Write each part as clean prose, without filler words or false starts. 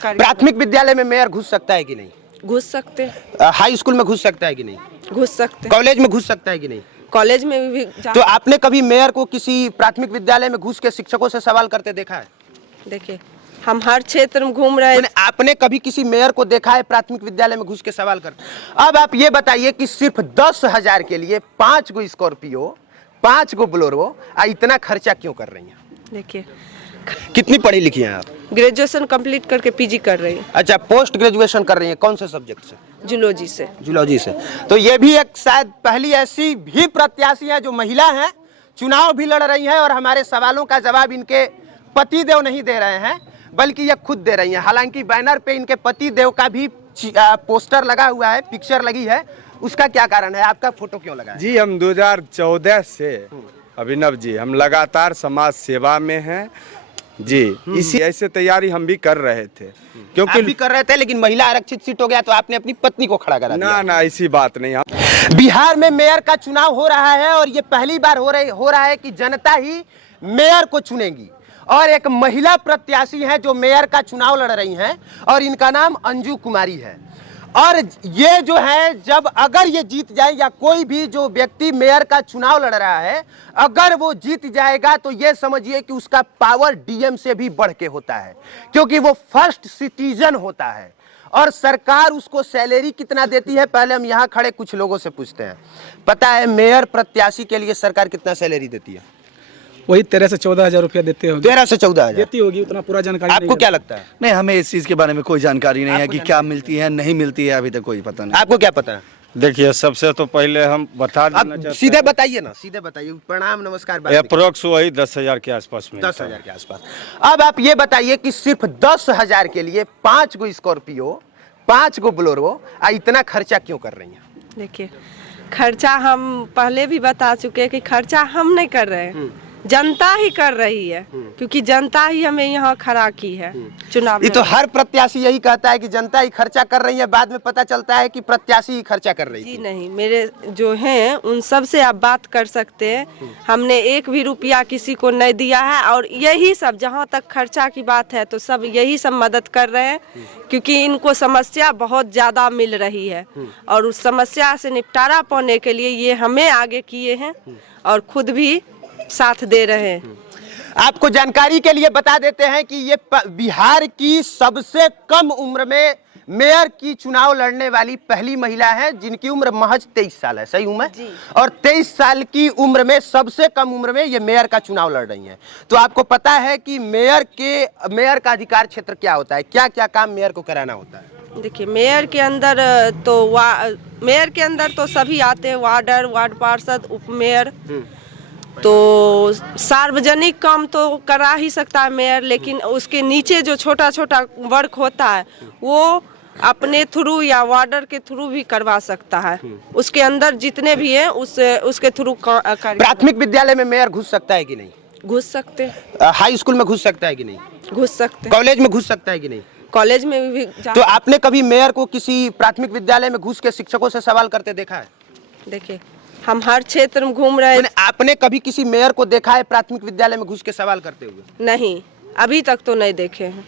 प्राथमिक विद्यालय में मेयर घुस सकता है कि नहीं? घुस सकते, हाई स्कूल में घुस सकता है कि नहीं? घुस सकते, कॉलेज में घुस सकता है कि नहीं? कॉलेज में भी तो आपने कभी मेयर को किसी प्राथमिक विद्यालय में घुस के शिक्षकों से सवाल करते देखा है? देखिए, हम हर क्षेत्र में घूम रहे हैं। आपने कभी किसी मेयर को देखा है प्राथमिक विद्यालय में घुस के सवाल करते? अब आप ये बताइए कि सिर्फ 10,000 के लिए 5 गो स्कॉर्पियो, 5 गो बोलेरो इतना खर्चा क्यों कर रही हैं? देखिए, कितनी पढ़ी लिखी हैं आप? ग्रेजुएशन कंप्लीट करके पीजी कर रही हूँ। अच्छा, पोस्ट ग्रेजुएशन कर रही हैं, कौन से सब्जेक्ट से? जूलॉजी से। जूलॉजी से। तो ये भी एक शायद पहली ऐसी भी प्रत्याशी है जो महिला है, चुनाव भी लड़ रही है और हमारे सवालों का जवाब इनके पतिदेव नहीं दे रहे हैं बल्कि ये खुद दे रही हैं। हालांकि बैनर पे इनके पतिदेव का भी पोस्टर लगा हुआ है, पिक्चर लगी है, उसका क्या कारण है? आपका फोटो क्यों लगा है? जी, हम 2014 से अभिनव जी हम लगातार समाज सेवा में हैं जी। इसी ऐसे तैयारी हम भी कर रहे थे, क्योंकि आप भी कर रहे थे, लेकिन महिला आरक्षित सीट हो गया तो आपने अपनी पत्नी को खड़ा करा दिया। ना ऐसी बात नहीं। बिहार में मेयर का चुनाव हो रहा है और ये पहली बार हो रहा है कि जनता ही मेयर को चुनेगी और एक महिला प्रत्याशी है जो मेयर का चुनाव लड़ रही हैं और इनका नाम अंजू कुमारी है। और ये जो है, जब अगर ये जीत जाए या कोई भी जो व्यक्ति मेयर का चुनाव लड़ रहा है, अगर वो जीत जाएगा तो ये समझिए कि उसका पावर डीएम से भी बढ़ के होता है, क्योंकि वो फर्स्ट सिटीजन होता है। और सरकार उसको सैलरी कितना देती है, पहले हम यहाँ खड़े कुछ लोगों से पूछते हैं। पता है मेयर प्रत्याशी के लिए सरकार कितना सैलरी देती है? वही 13 से 14 हजार रुपया देते होंगे। 13 से 14 हजार देती होगी, उतना पूरा जानकारी आपको क्या लगता है? नहीं, हमें इस चीज के बारे में कोई जानकारी नहीं है कि क्या मिलती है नहीं मिलती है, अभी तक कोई पता नहीं। आपको क्या पता है? देखिए, सबसे तो पहले हम बता देना चाहते सीधे बताइए ना, सीधे बताइए। प्रणाम, नमस्कार। अप्रोक्स वही 10,000 के आसपास में। 10,000 के आसपास। अब आप ये बताइए कि सिर्फ 10,000 के लिए 5 गो स्कॉर्पियो, 5 गो बोलेरो इतना खर्चा क्यों कर रही हैं? देखिए, खर्चा हम पहले भी बता चुके हैं कि खर्चा हम नहीं कर रहे हैं, जनता ही कर रही है, क्योंकि जनता ही हमें यहाँ खड़ा की है चुनाव। ये तो हर प्रत्याशी यही कहता है कि जनता ही खर्चा कर रही है, बाद में पता चलता है कि प्रत्याशी ही खर्चा कर रही है। जी नहीं, मेरे जो हैं उन सब से आप बात कर सकते हैं। हमने 1 भी रुपया किसी को नहीं दिया है और यही सब, जहाँ तक खर्चा की बात है तो सब यही सब मदद कर रहे हैं, क्योंकि इनको समस्या बहुत ज़्यादा मिल रही है और उस समस्या से निपटारा पाने के लिए ये हमें आगे किए हैं और खुद भी साथ दे रहे हैं। आपको जानकारी के लिए बता देते हैं कि ये बिहार की सबसे कम उम्र में मेयर की चुनाव लड़ने वाली पहली महिला है, जिनकी उम्र महज 23 साल है। सही उम्र? और 23 साल की उम्र में, सबसे कम उम्र में ये मेयर का चुनाव लड़ रही हैं। तो आपको पता है कि मेयर का अधिकार क्षेत्र क्या होता है, क्या क्या काम मेयर को कराना होता है? देखिए, मेयर के अंदर तो सभी आते हैं, वार्डर, वार्ड पार्षद, उपमेयर। तो सार्वजनिक काम तो करा ही सकता है मेयर, लेकिन उसके नीचे जो छोटा छोटा वर्क होता है वो अपने थ्रू या वार्डर के थ्रू भी करवा सकता है। उसके अंदर जितने भी हैं उसके थ्रू। प्राथमिक विद्यालय में मेयर घुस सकता है कि नहीं? घुस सकते, हाई स्कूल में घुस सकता है कि नहीं? घुस सकते, कॉलेज में घुस सकता है कि नहीं? कॉलेज में भी तो आपने कभी मेयर को किसी प्राथमिक विद्यालय में घुस के शिक्षकों से सवाल करते देखा है? देखिए, हम हर क्षेत्र में घूम रहे हैं। आपने कभी किसी मेयर को देखा है प्राथमिक विद्यालय में घुस के सवाल करते हुए? नहीं, अभी तक तो नहीं देखे हैं।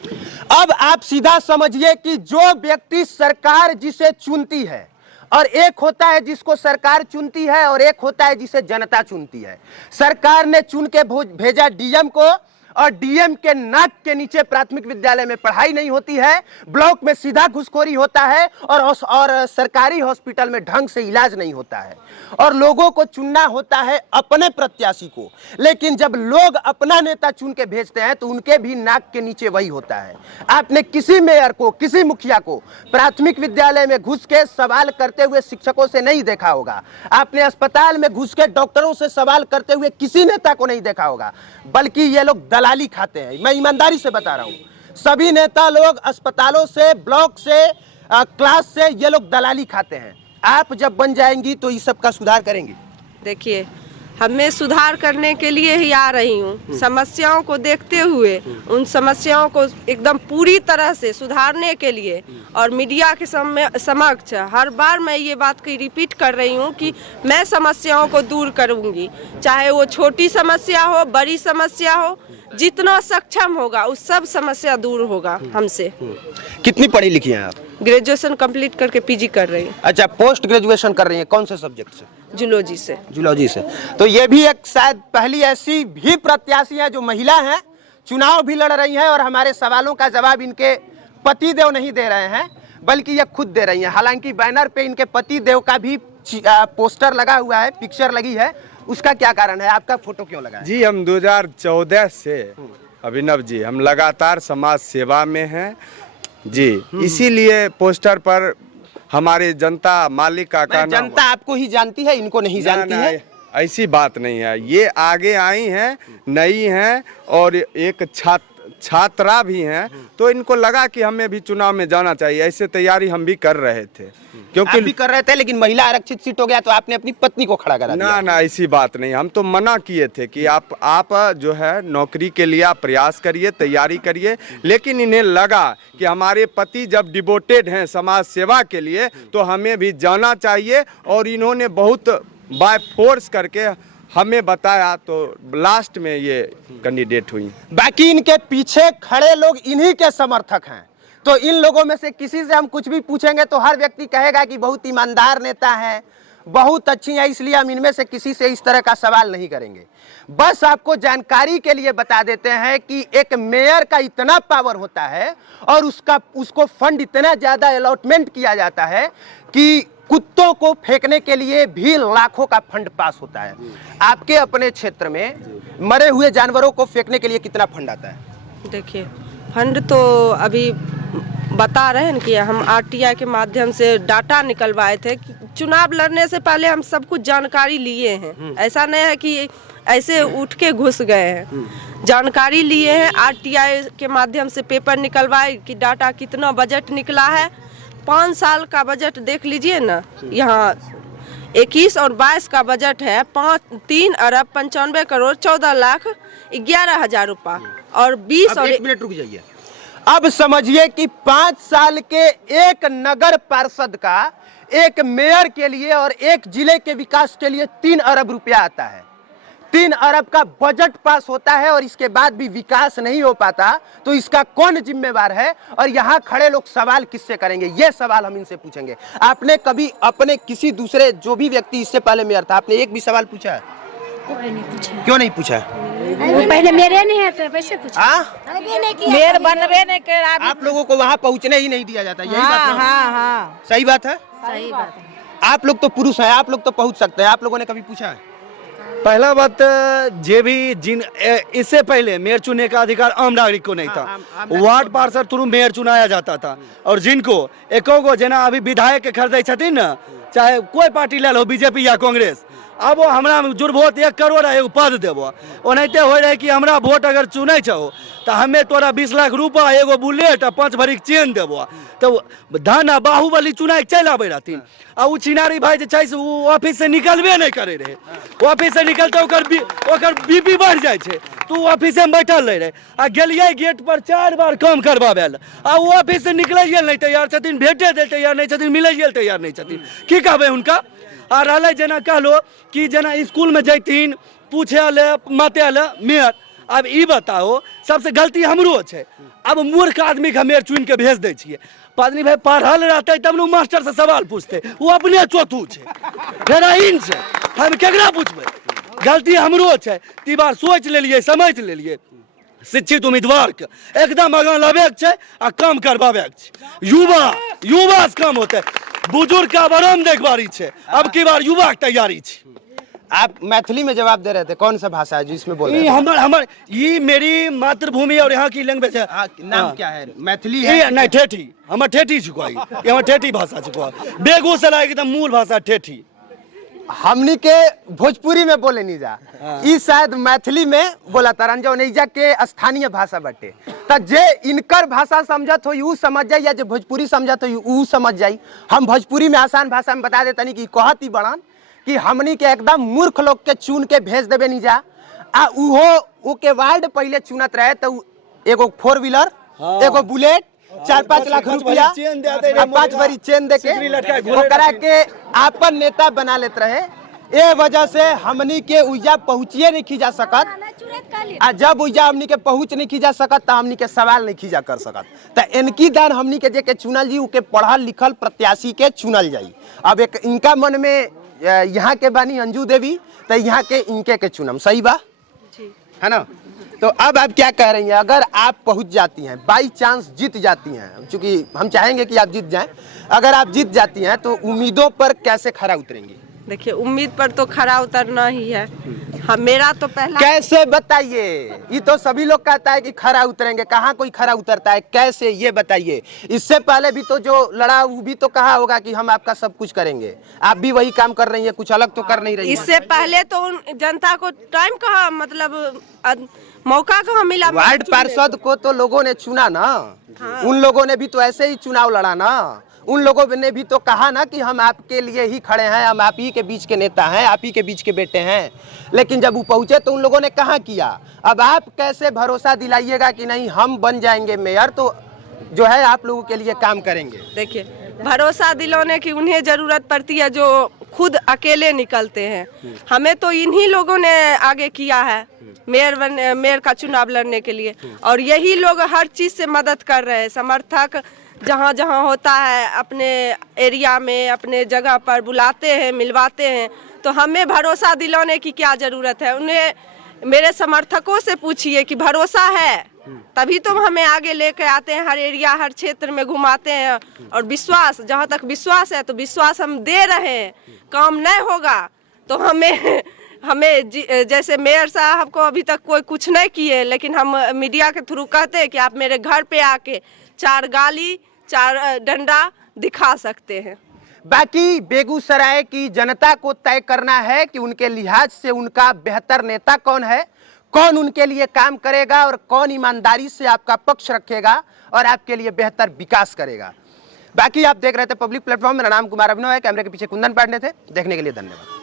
अब आप सीधा समझिए कि जो व्यक्ति सरकार जिसे चुनती है, और एक होता है जिसको सरकार चुनती है और एक होता है जिसे जनता चुनती है। सरकार ने चुन के भेजा डीएम को और डीएम के नाक के नीचे प्राथमिक विद्यालय में पढ़ाई नहीं होती है, ब्लॉक में सीधा घुसखोरी होता है और सरकारी हॉस्पिटल में ढंग से इलाज नहीं होता है और लोगों को चुनना होता है अपने प्रत्याशी को। लेकिन जब लोग अपना नेता चुन के भेजते हैं तो उनके भी नाक के नीचे वही होता है। आपने किसी मेयर को, किसी मुखिया को प्राथमिक विद्यालय में घुस के सवाल करते हुए शिक्षकों से नहीं देखा होगा। आपने अस्पताल में घुस के डॉक्टरों से सवाल करते हुए किसी नेता को नहीं देखा होगा, बल्कि ये लोग दलाली खाते हैं। मैं ईमानदारी से बता रहा हूं, सभी नेता लोग अस्पतालों से, ब्लॉक से, क्लास से ये लोग दलाली खाते हैं। आप जब बन जाएंगी तो इस सब का सुधार करेंगी? देखिए, हमें सुधार करने के लिए ही आ रही हूँ। समस्याओं को देखते हुए उन समस्याओं को एकदम पूरी तरह से सुधारने के लिए और मीडिया के समक्ष हर बार मैं ये बात की रिपीट कर रही हूँ कि मैं समस्याओं को दूर करूँगी, चाहे वो छोटी समस्या हो, बड़ी समस्या हो, जितना सक्षम होगा उस सब समस्या दूर होगा हमसे। कितनी पढ़ी लिखी हैं आप? ग्रेजुएशन कंप्लीट करके पीजी कर रही हूँ। अच्छा, पोस्ट ग्रेजुएशन कर रही हैं, कौन से सब्जेक्ट से? जूलॉजी से। जूलॉजी से। तो ये भी एक शायद पहली ऐसी भी प्रत्याशी है जो महिला हैं, चुनाव भी लड़ रही हैं और हमारे सवालों का जवाब इनके पतिदेव नहीं दे रहे हैं बल्कि ये खुद दे रही हैं। हालांकि बैनर पे इनके पतिदेव का भी पोस्टर लगा हुआ है, पिक्चर लगी है, उसका क्या कारण है? आपका फोटो क्यों लगा है? जी हम 2014 से अभिनव जी हम लगातार समाज सेवा में हैं जी, इसीलिए पोस्टर पर हमारे जनता मालिक का कहना, जनता आपको ही जानती है, इनको नहीं जानती है। ऐसी बात नहीं है, ये आगे आई हैं, नई हैं और एक छात्रा भी हैं, तो इनको लगा कि हमें भी चुनाव में जाना चाहिए। ऐसे तैयारी हम भी कर रहे थे, क्योंकि आप भी कर रहे थे, लेकिन महिला आरक्षित सीट हो गया तो आपने अपनी पत्नी को खड़ा करा दिया। ना ऐसी बात नहीं, हम तो मना किए थे कि आप जो है नौकरी के लिए आप प्रयास करिए, तैयारी करिए, लेकिन इन्हें लगा कि हमारे पति जब डिवोटेड हैं समाज सेवा के लिए तो हमें भी जाना चाहिए, और इन्होंने बहुत बाय फोर्स करके हमें बताया, तो लास्ट में ये कैंडिडेट हुई। बाकी इनके पीछे खड़े लोग इन्हीं के समर्थक हैं, तो इन लोगों में से किसी से हम कुछ भी पूछेंगे तो हर व्यक्ति कहेगा कि बहुत ईमानदार नेता हैं, बहुत अच्छी हैं, इसलिए हम इनमें से किसी से इस तरह का सवाल नहीं करेंगे। बस आपको जानकारी के लिए बता देते हैं कि एक मेयर का इतना पावर होता है और उसको फंड इतना ज़्यादा अलॉटमेंट किया जाता है कि कुत्तों को फेंकने के लिए भी लाखों का फंड पास होता है। आपके अपने क्षेत्र में मरे हुए जानवरों को फेंकने के लिए कितना फंड आता है? देखिए, फंड तो अभी बता रहे हैं कि हम आरटीआई के माध्यम से डाटा निकलवाए थे। चुनाव लड़ने से पहले हम सब कुछ जानकारी लिए हैं, ऐसा नहीं है कि ऐसे उठ के घुस गए हैं, जानकारी लिए हैं। आरटीआई के माध्यम से पेपर निकलवाए कि डाटा कितना बजट निकला है। 5 साल का बजट देख लीजिए ना, यहाँ 21 और 22 का बजट है 3 अरब 95 करोड़ 14 लाख 11,000 रुपया और 20 और 1 मिनट रुक जाइए। अब समझिए कि 5 साल के एक नगर पार्षद का, एक मेयर के लिए और एक जिले के विकास के लिए 3 अरब रुपया आता है। 3 अरब का बजट पास होता है और इसके बाद भी विकास नहीं हो पाता, तो इसका कौन जिम्मेवार है? और यहाँ खड़े लोग सवाल किससे करेंगे? ये सवाल हम इनसे पूछेंगे। आपने कभी अपने किसी दूसरे जो भी व्यक्ति इससे पहले मेयर था, आपने एक भी सवाल पूछा है? कोई नहीं पूछा। क्यों नहीं पूछा? वो पहले मेरे नहीं है तो वैसे पूछा। मेयर बनबे नहीं कर। आप लोगों को वहाँ पहुँचने ही नहीं दिया जाता, यही बात है? हाँ सही बात है। सही बात है। आप लोग तो पुरुष हैं, आप लोग तो पहुँच सकते हैं, आप लोगों ने कभी पूछा है? पहला बात, जे भी इससे पहले मेयर चुनने का अधिकार आम नागरिक को नहीं था। वार्ड पार्षद थ्रू मेयर चुनाया जाता था, और जिनको एको गो जना अभी विधायक के खरीदे छथिन न, चाहे कोई पार्टी ले लो, बीजेपी या कांग्रेस, अब वो हमरा जुड़ वोट 1 करोड़ एगो पद देबो। ओनाहिते हो रहे कि हमरा वोट अगर चुनै छहो तो हमें तोरा 20 लाख रुपया, एगो बुलेट आ 5 भरी चेन देबो। तो धन आ बाहुबली चुनाई चलि आबे रहथिन, आ उ चिनारी भाई जे छै से ऑफिस से निकलबे नहीं करे रहे। ऑफिस से निकलते ओकर बीपी बढ़ जाए छै, तो ऑफिस में बैठल रहे। आ गेलिए गेट पर 4 बार काम करवावे ल, आ उ ऑफिस से निकलै नहीं तैयार छथिन, भेटे दे तैयार नहीं छथिन, मिलै तैयार नहीं छथिन। की कहबै हुनका? आ रहलै जेना कहलो कि जेना स्कूल में जैथिन पूछे ले मते ले मेयर। अब ई बताओ, सबसे गलती हमरो छै। अब मूर्ख आदमी के मेयर चुन के भेज दै छियै। पादनी भाई पढ़ल रहते तब न मास्टर से सवाल पूछते, वो अपने चौथू छै, हेराइन छै, हम केकरा पूछबै? गलती हमरो छै। ती बार सोच लेलिए, समझ लेलिए। शिक्षित उम्मीदवार के एकदम आगा लाबे छै आ काम करवाबे छै। युवा से काम होते, बुजुर्ग का आराम देखबारी छै। अब की बार युवा के तैयारी छै। आप मैथिली में जवाब दे रहे थे, कौन सा भाषा है जो इसमें बोल रहे हैं? हमर ये मेरी मातृभूमि और यहाँ की लैंग्वेज है। नाम क्या है? मैथिली है? नहीं, ठेठी। हमर ठेठी छिको, यहाँ ठेठी भाषा छिको। बेगूसराय की एकदम मूल भाषा ठेठी। हमनी के भोजपुरी में बोले नहीं जा, ई शायद मैथिली में बोला था। रंजौनैजा के स्थानीय भाषा बटे, त जे इनकर भाषा समझत हो ऊ समझ जाई, या जे भोजपुरी समझत हो ऊ समझ जाई। हम भोजपुरी में आसान भाषा में बता देते कि कहती बड़ान कि हमनी के एकदम मूर्ख लोग के चुन के भेज देबे नहीं जा आ उहो के वार्ड पहले चुनत रहे तो एगो 4 व्हीलर एगो बुलेट 4-5 लाख रुपया 5 बरी चेन दे के ओकरा के आपन नेता बना लेते रहे। ए वजह से हमनी के उजा पहुँचिए नहीं खींचा सकत आ जब उजा हमनी के पहुँच नहीं खींचा सकत तो हमनी के सवाल नहीं खींचा कर सकत तो इनकी दान हमनी के जे के चुनल जी उके पढ़ल लिखल प्रत्याशी के चुनल जाई। अब एक इनका मन में यहाँ के बानी अंजू देवी तो यहाँ के इनके के चुनम सही बा है ना। तो अब आप क्या कह रही हैं अगर आप पहुंच जाती हैं बाई चांस जीत जाती हैं, चूंकि हम चाहेंगे कि आप जीत जाएं, अगर आप जीत जाती हैं तो उम्मीदों पर कैसे खरा उतरेंगी? देखिए उम्मीद पर तो खरा उतरना ही है। हम मेरा तो पहला कैसे बताइए? ये तो सभी लोग कहता है कि खरा उतरेंगे, कहाँ कोई खरा उतरता है, कैसे ये बताइए। इससे पहले भी तो जो लड़ा वो भी तो कहा होगा कि हम आपका सब कुछ करेंगे, आप भी वही काम कर रही है, कुछ अलग तो कर नहीं रही है। इससे पहले तो जनता को टाइम कहाँ मतलब मौका कहाँ मिला? वार्ड पार्षद को तो लोगों ने चुना ना, उन लोगों ने भी तो ऐसे ही चुनाव लड़ा ना, उन लोगों ने भी तो कहा ना कि हम आपके लिए ही खड़े हैं, हम आप ही के बीच के नेता हैं, आप ही के बीच के बेटे हैं। लेकिन जब वो पहुंचे तो उन लोगों ने कहाँ किया। अब आप कैसे भरोसा दिलाइएगा कि नहीं हम बन जाएंगे मेयर तो जो है आप लोगों के लिए काम करेंगे? देखिए भरोसा दिलाने की उन्हें जरूरत पड़ती है जो खुद अकेले निकलते हैं। हमें तो इन्हीं लोगों ने आगे किया है मेयर का चुनाव लड़ने के लिए, और यही लोग हर चीज से मदद कर रहे हैं। समर्थक जहाँ जहाँ होता है अपने एरिया में अपने जगह पर बुलाते हैं, मिलवाते हैं। तो हमें भरोसा दिलाने की क्या जरूरत है? उन्हें मेरे समर्थकों से पूछिए कि भरोसा है तभी तो हमें आगे लेके आते हैं, हर एरिया हर क्षेत्र में घुमाते हैं। और विश्वास, जहाँ तक विश्वास है तो विश्वास हम दे रहे हैं। काम नहीं होगा तो हमें जैसे मेयर साहब को अभी तक कोई कुछ नहीं किए, लेकिन हम मीडिया के थ्रू कहते हैं कि आप मेरे घर पे आके 4 गाली 4 डंडा दिखा सकते हैं। बाकी बेगूसराय की जनता को तय करना है कि उनके लिहाज से उनका बेहतर नेता कौन है, कौन उनके लिए काम करेगा और कौन ईमानदारी से आपका पक्ष रखेगा और आपके लिए बेहतर विकास करेगा। बाकी आप देख रहे थे पब्लिक प्लेटफॉर्म। मेरा नाम कुमार अभिनव है, कैमरे के पीछे कुंदन पांडे थे। देखने के लिए धन्यवाद।